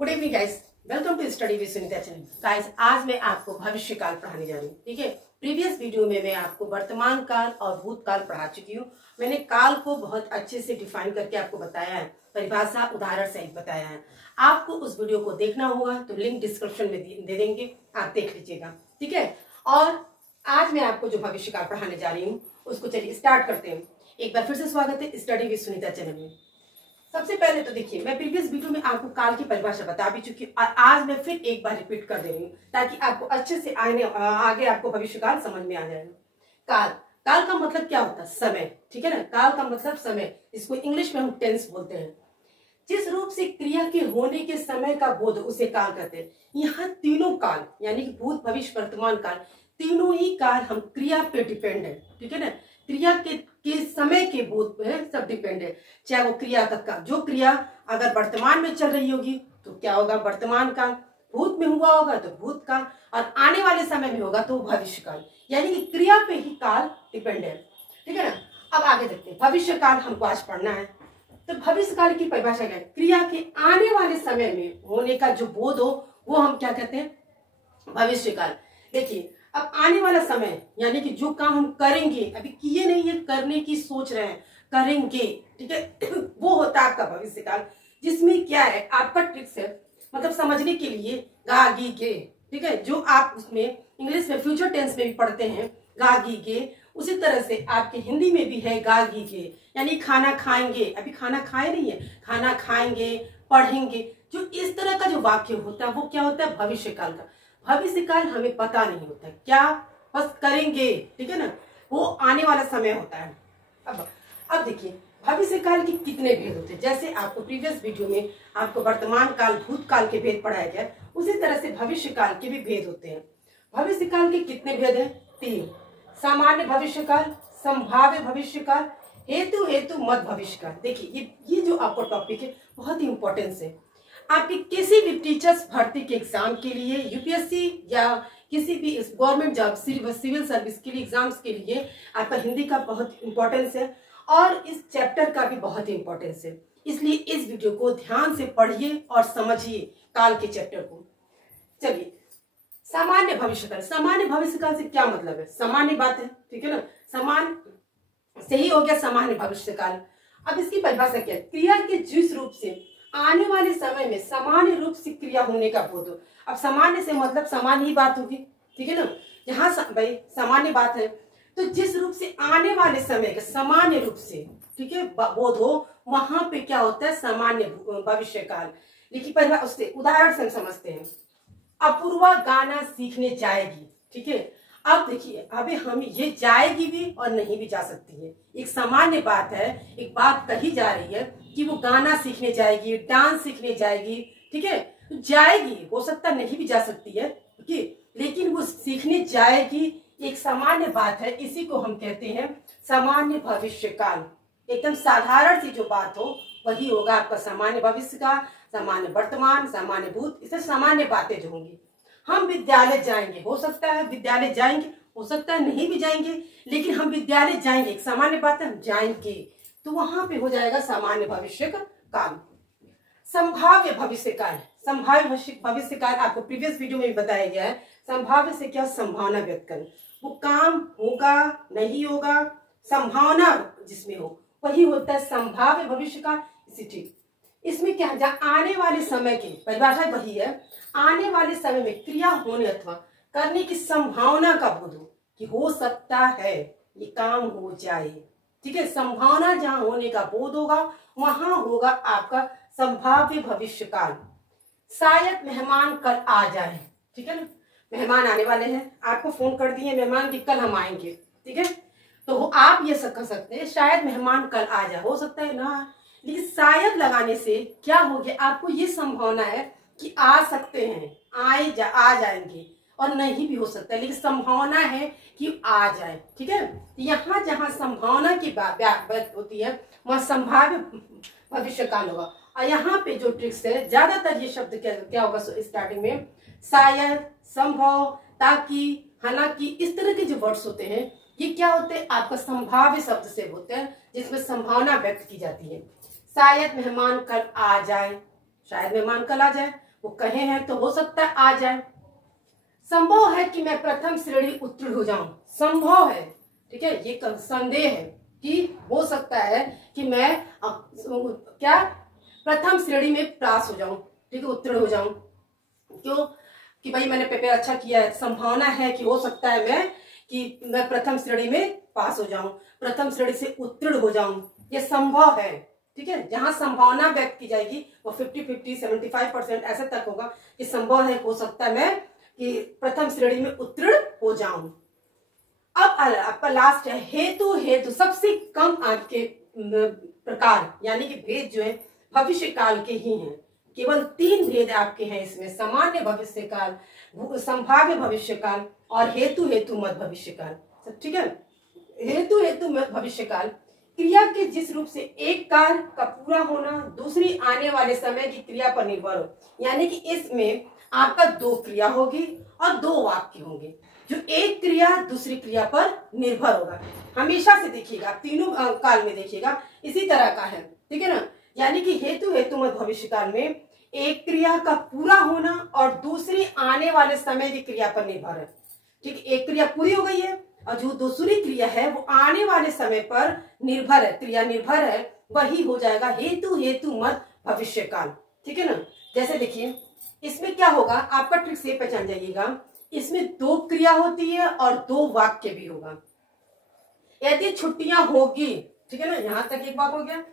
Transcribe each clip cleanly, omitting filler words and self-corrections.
Good evening guys, welcome to study with Sunita channel. Guys, आज मैं आपको भविष्य काल पढ़ाने जा रही हूँ। ठीक है, प्रीवियस वीडियो में मैं आपको वर्तमान काल और भूतकाल पढ़ा चुकी हूँ। मैंने काल को बहुत अच्छे से डिफाइन करके आपको बताया है, परिभाषा उदाहरण सहित बताया है। आपको उस वीडियो को देखना होगा तो लिंक डिस्क्रिप्शन में दे देंगे, आप देख लीजिएगा। ठीक है, और आज मैं आपको जो भविष्य काल पढ़ाने जा रही हूँ उसको चलिए स्टार्ट करते हैं। एक बार फिर से स्वागत है स्टडी विद सुनीता चैनल में। सबसे पहले तो देखिए, मैं प्रीवियस वीडियो में आपको काल की परिभाषा बता भी चुकी हूँ और आज मैं फिर एक बार रिपीट कर दे रही हूँ ताकि आपको अच्छे से आगे आपको भविष्य काल समझ में आ जाए। काल काल का मतलब क्या होता है? समय। ठीक है ना, काल का मतलब समय, इसको इंग्लिश में हम टेंस बोलते हैं। जिस रूप से क्रिया के होने के समय का बोध उसे काल कहते हैं। यहाँ तीनों काल यानी कि भूत भविष्य वर्तमान काल, तीनों ही काल हम क्रिया पे डिपेंड है। ठीक है ना, क्रिया के समय के बोध पे सब डिपेंड है। चाहे वो क्रिया का जो क्रिया अगर वर्तमान में चल रही होगी तो क्या होगा? वर्तमान काल। भूत में हुआ होगा तो भूत काल, और आने वाले समय में होगा तो भविष्य काल। यानी कि क्रिया पे ही काल डिपेंड है। ठीक है ना, अब आगे देखते हैं। भविष्य काल हमको आज पढ़ना है। तो भविष्य काल की परिभाषा क्या है? क्रिया के आने वाले समय में होने का जो बोध हो वो हम क्या कहते हैं? भविष्य काल। देखिए, अब आने वाला समय यानी कि जो काम हम करेंगे, अभी किए नहीं है, करने की सोच रहे हैं, करेंगे। ठीक है वो होता है आपका भविष्य काल, जिसमें क्या है आपका ट्रिक्स है, मतलब समझने के लिए गा गी गे। ठीक है, जो आप उसमें इंग्लिश में फ्यूचर टेंस में भी पढ़ते हैं गा गी गे, उसी तरह से आपके हिंदी में भी है गा गी गे। यानी खाना खाएंगे, अभी खाना खाए नहीं है, खाना खाएंगे, पढ़ेंगे। जो इस तरह का जो वाक्य होता है वो क्या होता है? भविष्य काल का। भविष्य काल हमें पता नहीं होता क्या, बस करेंगे। ठीक है ना, वो आने वाला समय होता है। अब देखिए, भविष्य काल के कितने भेद होते हैं। जैसे आपको प्रीवियस वीडियो में आपको वर्तमान काल भूतकाल के भेद पढ़ाया गया, उसी तरह से भविष्य काल के भी भेद होते हैं। भविष्य काल के कितने भेद हैं? 3। सामान्य भविष्य काल, संभाव्य भविष्य काल, हेतु मत भविष्य काल। देखिए, ये जो आपका टॉपिक है बहुत ही इंपॉर्टेंस है। आपके किसी भी टीचर्स भर्ती के एग्जाम के लिए, यूपीएससी या किसी भी गवर्नमेंट जॉब, सिविल सर्विस के लिए एग्जाम्स के लिए आपका हिंदी का बहुत इंपॉर्टेंस है और इस चैप्टर का भी बहुत इंपॉर्टेंस है। इसलिए इस वीडियो को ध्यान से पढ़िए और समझिए काल के चैप्टर को। चलिए, सामान्य भविष्य काल। सामान्य भविष्य काल से क्या मतलब है? सामान्य बात है, ठीक है ना, समान सही हो गया सामान्य भविष्य काल। अब इसकी परिभाषा क्या है? क्रिया के जिस रूप से आने वाले समय में सामान्य रूप से क्रिया होने का बोध हो। अब सामान्य से मतलब समान ही बात होगी, ठीक है ना। यहाँ भाई सामान्य बात है तो जिस रूप से आने वाले समय के सामान्य रूप से, ठीक है, बोध हो, वहां पे क्या होता है? सामान्य भविष्य काल। देखिए परिभाषा उससे उदाहरण से हम समझते हैं। अपूर्वा गाना सीखने जाएगी। ठीक है, अब देखिए, अभी हम ये जाएगी भी और नहीं भी जा सकती है। एक सामान्य बात है, एक बात कही जा रही है कि वो गाना सीखने जाएगी, डांस सीखने जाएगी। ठीक है, जाएगी, हो सकता नहीं भी जा सकती है, लेकिन वो सीखने जाएगी, एक सामान्य बात है। इसी को हम कहते हैं सामान्य भविष्य काल। एकदम साधारण सी जो बात हो वही होगा आपका सामान्य भविष्य का, सामान्य वर्तमान, सामान्य भूत, इसे सामान्य बातें जो होंगी। हम विद्यालय जाएंगे, हो सकता है विद्यालय जाएंगे, हो सकता है नहीं भी जाएंगे, लेकिन हम विद्यालय जाएंगे, एक सामान्य बात है, हम जाएंगे, तो वहां पे हो जाएगा सामान्य भविष्य का काल। संभाव्य भविष्य काल। संभाव्य भविष्य काल आपको प्रीवियस वीडियो में भी बताया गया है। संभाव्य से क्या? संभावना व्यक्त करना, वो काम होगा नहीं होगा, संभावना जिसमें हो वही होता है संभाव्य भविष्य काल। इसी ठीक इसमें क्या है? जहाँ आने वाले समय की परिभाषा वही है, आने वाले समय में क्रिया होने अथवा करने की संभावना का बोध हो कि हो सकता है ये काम हो जाए। ठीक है, संभावना जहां होने का बोध होगा वहां होगा आपका संभाव्य भविष्य काल। शायद मेहमान कल आ जाए। ठीक है ना, मेहमान आने वाले हैं, आपको फोन कर दिए मेहमान की कल हम आएंगे। ठीक है, तो आप ये कह सकते हैं शायद मेहमान कल आ जाए, हो सकता है ना, लेकिन शायद लगाने से क्या हो गया? आपको ये संभावना है कि आ सकते हैं, आ जाएंगे, और नहीं भी हो सकता है, लेकिन संभावना है कि आ जाए। ठीक है, यहाँ जहाँ संभावना की बात होती है वहाँ संभाव्य भविष्य काल होगा। और यहाँ पे जो ट्रिक्स है, ज्यादातर ये शब्द क्या होगा स्टार्टिंग में? शायद, संभव, ताकि, हालांकि, इस तरह के जो वर्ड्स होते हैं ये क्या होते हैं? आपका संभाव्य शब्द से होते हैं जिसमें संभावना व्यक्त की जाती है। शायद मेहमान कल आ जाए, शायद मेहमान कल आ जाए, वो कहे हैं तो हो सकता है आ जाए। संभव है कि मैं प्रथम श्रेणी उत्तीर्ण हो जाऊं, संभव है, ठीक है, ये संदेह है कि हो सकता है कि मैं क्या प्रथम श्रेणी में पास हो जाऊं, ठीक है, उत्तीर्ण हो जाऊं। क्यों? कि भाई मैंने पेपर अच्छा किया है, संभावना है कि हो सकता है मैं प्रथम श्रेणी में पास हो जाऊं, प्रथम श्रेणी से उत्तीर्ण हो जाऊं, ये संभव है, ठीक है। जहां संभावना व्यक्त की जाएगी वो 50-50, 75% ऐसे तक होगा कि संभव है, हो सकता है मैं कि प्रथम श्रेणी में उत्तीर्ण हो जाऊं। अब आपका लास्ट है हेतु सबसे कम आपके प्रकार, यानी कि भेद जो है भविष्य काल के ही हैं। केवल 3 भेद आपके हैं इसमें, सामान्य भविष्य काल, संभाव्य भविष्य काल और हेतु मत भविष्य काल, ठीक है। हेतु मत भविष्य काल क्रिया के जिस रूप से एक कार्य का पूरा होना दूसरी आने वाले समय की क्रिया पर निर्भर हो, यानी कि इसमें आपका 2 क्रिया होगी और 2 वाक्य होंगे, जो एक क्रिया दूसरी क्रिया पर निर्भर होगा। हमेशा से देखिएगा, तीनों काल में देखिएगा इसी तरह का है, ठीक है ना। यानी कि हेतु मत भविष्य काल में एक क्रिया का पूरा होना और दूसरी आने वाले समय की क्रिया पर निर्भर है, ठीक। एक क्रिया पूरी हो गई है और जो दूसरी क्रिया है वो आने वाले समय पर निर्भर है, क्रिया निर्भर है, वही हो जाएगा हेतु मत भविष्य काल, ठीक है ना। जैसे देखिए इसमें क्या होगा, आपका ट्रिक से पहचान जाइएगा, इसमें 2 क्रिया होती है और 2 वाक्य भी होगा। यदि छुट्टियां होगी, ठीक है ना, यहां तक एक बात हो गया।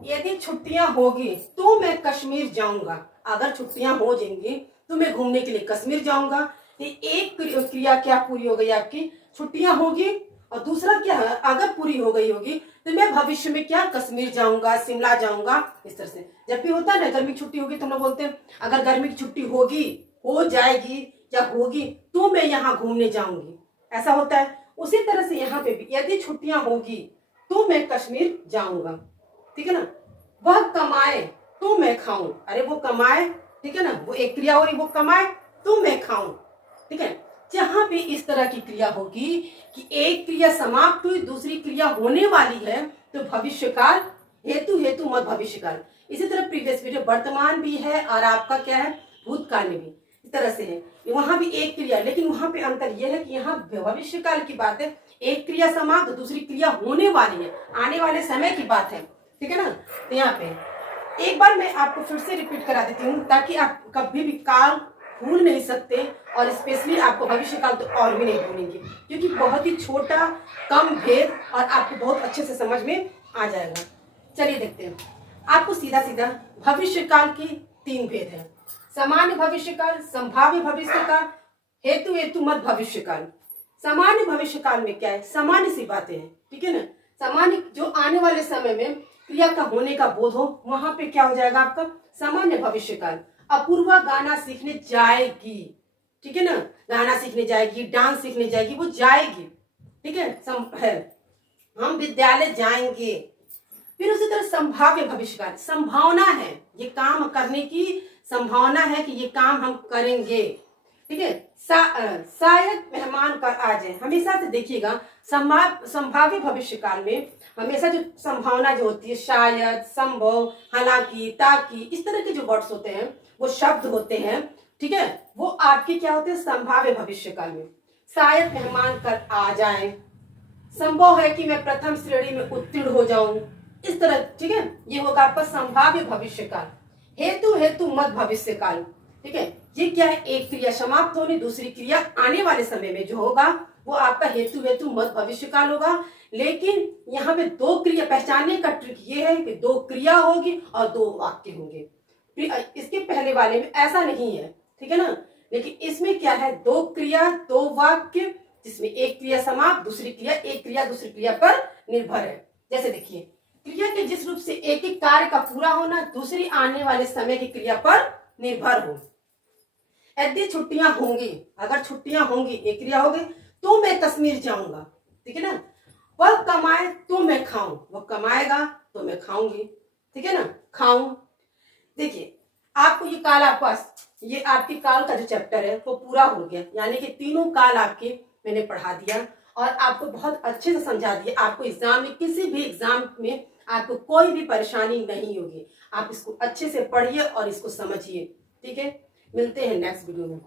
यदि छुट्टियां होगी तो मैं कश्मीर जाऊंगा, अगर छुट्टियां हो जाएंगी तो मैं घूमने के लिए कश्मीर जाऊंगा। ये एक क्रिया क्या पूरी हो गई आपकी, छुट्टियां होगी, और दूसरा क्या है, अगर पूरी हो गई होगी तो मैं भविष्य में क्या कश्मीर जाऊंगा, शिमला जाऊंगा, इस तरह से। जब भी होता है ना गर्मी की छुट्टी होगी तो हम लोग बोलते हैं अगर गर्मी की छुट्टी होगी, हो जाएगी या होगी तो मैं यहाँ घूमने जाऊंगी, ऐसा होता है। उसी तरह से यहाँ पे भी यदि छुट्टियां होगी तो मैं कश्मीर जाऊंगा, ठीक है ना। वह कमाए तो मैं खाऊं, अरे वो कमाए, ठीक है ना, वो एक क्रिया हो रही, वो कमाए तो मैं खाऊं, ठीक है। जहां भी इस तरह की क्रिया होगी कि एक क्रिया समाप्त हुई दूसरी क्रिया होने वाली है तो भविष्य काल हेतु मत भविष्य काल। इसी तरह प्रीवियस वीडियो वर्तमान भी है और आपका क्या है भूतकाल में भी इस तरह से है, वहां भी एक क्रिया, लेकिन वहां पे अंतर यह है कि यहाँ भविष्य काल की बात है, एक क्रिया समाप्त दूसरी क्रिया होने वाली है, आने वाले समय की बात है, ठीक है ना। तो यहाँ पे एक बार मैं आपको फिर से रिपीट करा देती हूँ ताकि आप कभी भी काल भूल नहीं सकते, और स्पेशली आपको भविष्य काल तो और भी नहीं भूलेंगे, क्योंकि बहुत ही छोटा कम भेद और आपको बहुत अच्छे से समझ में आ जाएगा। चलिए देखते हैं, आपको सीधा सीधा भविष्य काल के 3 भेद है, सामान्य भविष्य काल, संभाव्य भविष्य काल, हेतु मत भविष्य काल। सामान्य भविष्य काल में क्या है, सामान्य सी बातें हैं, ठीक है ना। सामान्य जो आने वाले समय में क्रिया का होने का बोध हो, वहां पे क्या हो जाएगा आपका सामान्य भविष्य काल। अपूर्वा गाना सीखने जाएगी, ठीक है ना, गाना सीखने जाएगी, डांस सीखने जाएगी, वो जाएगी, ठीक है। हम विद्यालय जाएंगे। फिर उसी तरह संभाव्य भविष्य काल, संभावना है, ये काम करने की संभावना है कि ये काम हम करेंगे, ठीक है। शायद मेहमान का आ जाए, हमेशा से देखिएगा संभाव्य भविष्य काल में हमेशा जो संभावना जो होती है, शायद, संभव, हालांकि, ताकि, इस तरह के जो वर्ड्स होते हैं, वो शब्द होते हैं, ठीक है, वो आपके क्या होते हैं संभाव्य भविष्य काल में। शायद मेहमान कर आ जाए, संभव है कि मैं प्रथम श्रेणी में उत्तीर्ण हो जाऊं, इस तरह, ठीक है, ये होगा आपका संभाव्य भविष्य काल। हेतु मत भविष्य काल, ठीक है, ये क्या है, एक क्रिया समाप्त होने दूसरी क्रिया आने वाले समय में जो होगा वो आपका हेतु मत भविष्य काल होगा। लेकिन यहाँ पे 2 क्रिया पहचानने का ट्रिक ये है कि 2 क्रिया होगी और 2 वाक्य होंगे। इसके पहले वाले में ऐसा नहीं है, ठीक है ना, लेकिन इसमें क्या है 2 क्रिया 2 वाक्य, जिसमें एक क्रिया समाप्त दूसरी क्रिया, एक क्रिया दूसरी क्रिया पर निर्भर है। जैसे देखिए, क्रिया के जिस रूप से एक एक कार्य का पूरा होना दूसरी आने वाले समय की क्रिया पर निर्भर हो। यदि छुट्टियां होंगी, अगर छुट्टियां होंगी एक क्रिया होगी तो मैं कश्मीर जाऊंगा, ठीक है ना। वह कमाए तो मैं खाऊं, वह कमाएगा तो मैं खाऊंगी, ठीक है ना, खाऊं। देखिए आपको ये काल, आपका ये आपकी काल का जो चैप्टर है वो पूरा हो गया, यानी कि तीनों काल आपके मैंने पढ़ा दिया और आपको बहुत अच्छे से समझा दिया। आपको एग्जाम में, किसी भी एग्जाम में आपको कोई भी परेशानी नहीं होगी। आप इसको अच्छे से पढ़िए और इसको समझिए। ठीक है, मिलते हैं नेक्स्ट वीडियो में।